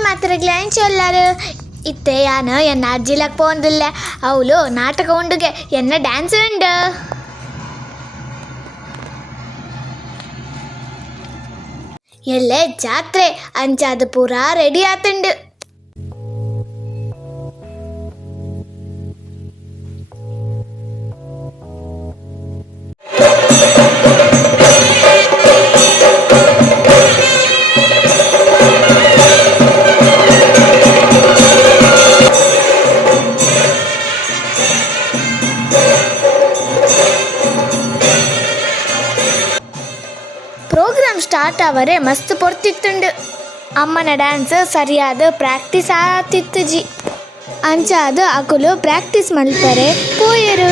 Hi മാത്രകളെ ചൊല്ലാറ് ഇത്തയാണ് എന്നെ അജ്ജിലൊക്കെ പോകുന്നില്ല അവളു നാಟಕ ಉಂಡುಗೆ ಎನ್ನ ಡ್ಯಾನ್ಸ್ ಉಂಡು ಎಲ್ಲೇ ಜಾತ್ರೆ ಅಂಚಾದ ಪೂರಾ ರೆಡಿ ಆತುಂಡು ಪ್ರೋಗ್ರಾಮ್ ಸ್ಟಾರ್ಟ್ ಆವರೆ ಮಸ್ತ್ ಪೊರ್ತಿತ್ತುಂಡು ಅಮ್ಮನ ಡ್ಯಾನ್ಸ್ ಸರಿಯಾದ ಪ್ರಾಕ್ಟೀಸ್ ಆತಿತ್ತು ಜಿ ಅಂಚಾದ ಅಕುಲು ಪ್ರಾಕ್ಟೀಸ್ ಮಲ್ಪರೆ ಪೋಯರು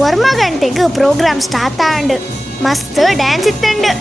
ವರ್ಮ ಗಂಟೆಗೆ ಪ್ರೋಗ್ರಾಮ್ ಸ್ಟಾರ್ಟ್ ಆಂಡು ಮಸ್ತ್ ಡ್ಯಾನ್ಸ್ ಇತ್ತಂಡು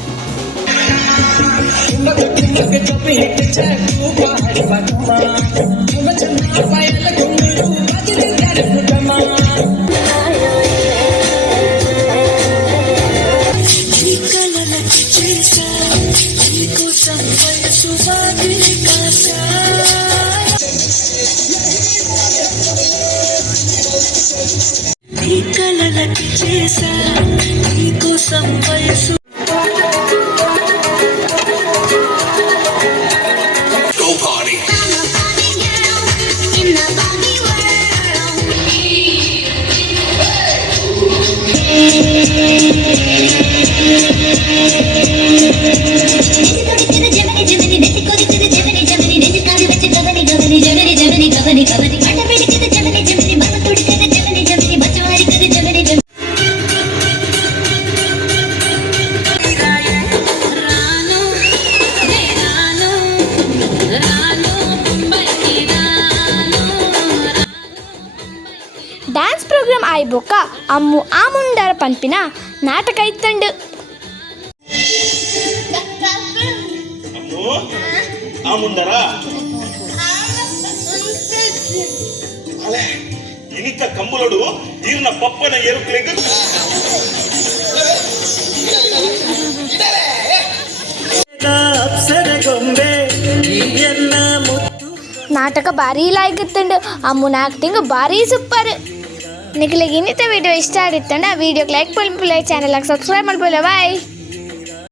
ಡ್ಯಾನ್ಸ್ ಪ್ರೋಗ್ರಾಮ್ ಆಯ್ಬೋಕ ಅಮ್ಮು ಆ ಮುಂಡರ ಪನ್ಪಿನ ನಾಟಕ ಇತ್ತಂಡು ಇನಿತ ಕಂಬುಲೋಡು ಈರ್ನ ಪಪ್ಪನ ಏರುಕ್ಲೆಗ್ ನಾಟಕ ಭಾರಿ ಲಾಯ್ಕಿತ್ತುಂಡು ಅಮ್ಮನ ಆಕ್ಟಿಂಗ್ ಭಾರಿ ಸೂಪರ್ ನಿಖಿಲಿಗೆ ಇನ್ನಿತ ವಿಡಿಯೋ ಇಷ್ಟ ಆಗಿತ್ತಂಡ ವಿಡಿಯೋಗೆ ಲೈಕ್ ಮಾಡ್ಬಿಲ್ಲ ಚಾನಲ್ಗೆ ಸಬ್ಸ್ಕ್ರೈಬ್ ಮಾಡ್ಬಿಲ್ಲ ಬಾಯ್.